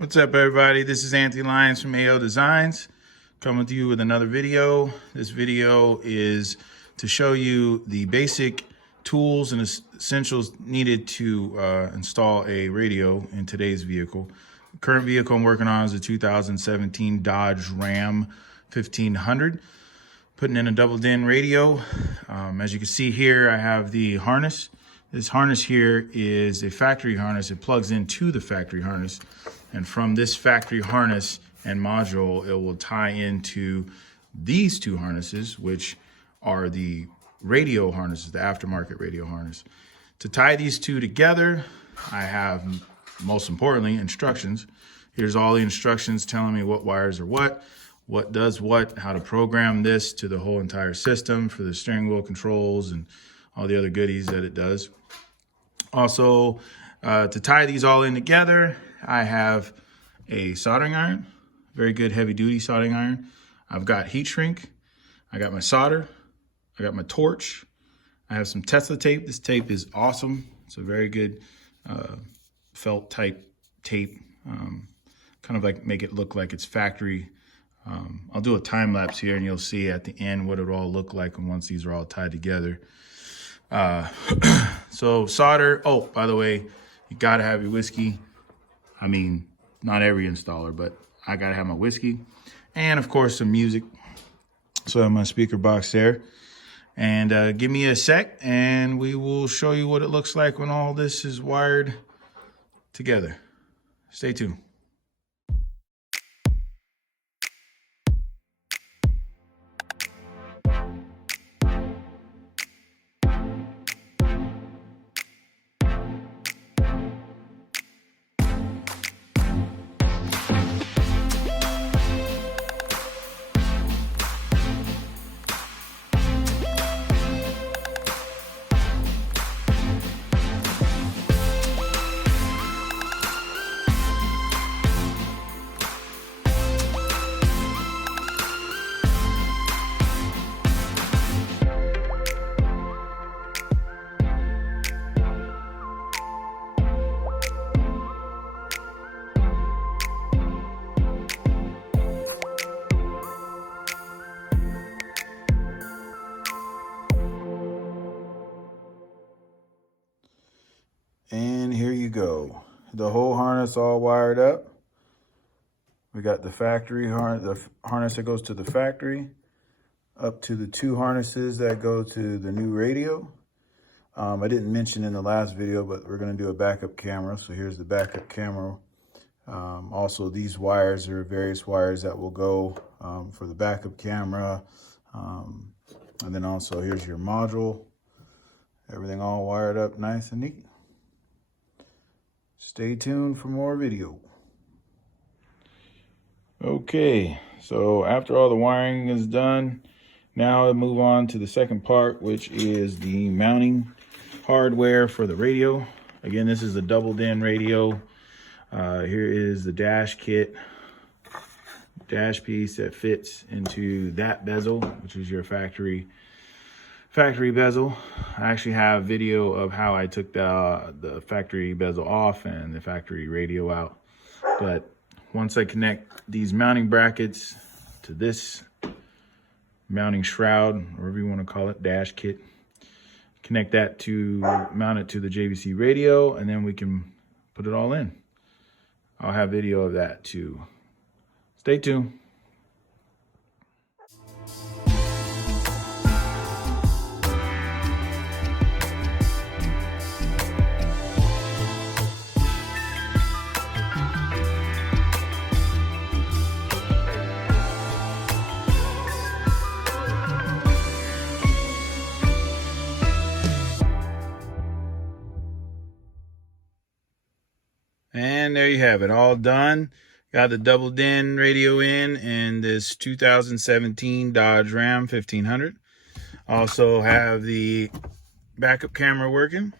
What's up, everybody? This is Anthony Lyons from AL Designs, coming to you with another video. This video is to show you the basic tools and essentials needed to install a radio in today's vehicle. The current vehicle I'm working on is a 2017 Dodge Ram 1500. Putting in a double DIN radio. As you can see here, I have the harness. This harness here is a factory harness. It plugs into the factory harness. And from this factory harness and module, it will tie into these two harnesses, which are the radio harnesses, the aftermarket radio harness. To tie these two together, I have, most importantly, instructions. Here's all the instructions telling me what wires are what does what, how to program this to the whole entire system for the steering wheel controls and all the other goodies that it does. Also, to tie these all in together, I have a soldering iron, very good heavy duty soldering iron. I've got heat shrink. I got my solder. I got my torch. I have some Tesla tape. This tape is awesome. It's a very good felt type tape. Kind of like make it look like it's factory. I'll do a time lapse here and you'll see at the end what it'll all look like once these are all tied together. So solder. Oh, by the way, you gotta have your whiskey. I mean, not every installer, but I gotta have my whiskey. And of course, some music. So I have my speaker box there. And give me a sec and we will show you what it looks like when all this is wired together. Stay tuned. And here you go. The whole harness all wired up. We got the factory harness, the harness that goes to the factory, up to the two harnesses that go to the new radio. I didn't mention in the last video, but we're going to do a backup camera. So here's the backup camera. Also, these wires are various wires that will go for the backup camera. And then also here's your module. Everything all wired up nice and neat. Stay tuned for more video. Okay, so after all the wiring is done, now I move on to the second part, which is the mounting hardware for the radio. Again, this is a double DIN radio. Here is the dash kit, dash piece that fits into that bezel, which is your factory bezel. I actually have video of how I took the factory bezel off and the factory radio out. But once I connect these mounting brackets to this mounting shroud, or whatever you want to call it, dash kit, connect that to mount it to the JVC radio, and then we can put it all in. I'll have video of that too. Stay tuned. And there you have it, all done. Got the double DIN radio in and this 2017 Dodge Ram 1500. Also have the backup camera working.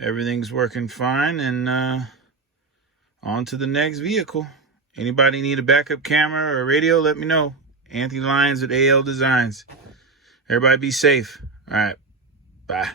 Everything's working fine, and on to the next vehicle. Anybody need a backup camera or radio, let me know. Anthony Lyons at AL Designs. Everybody be safe. All right, bye.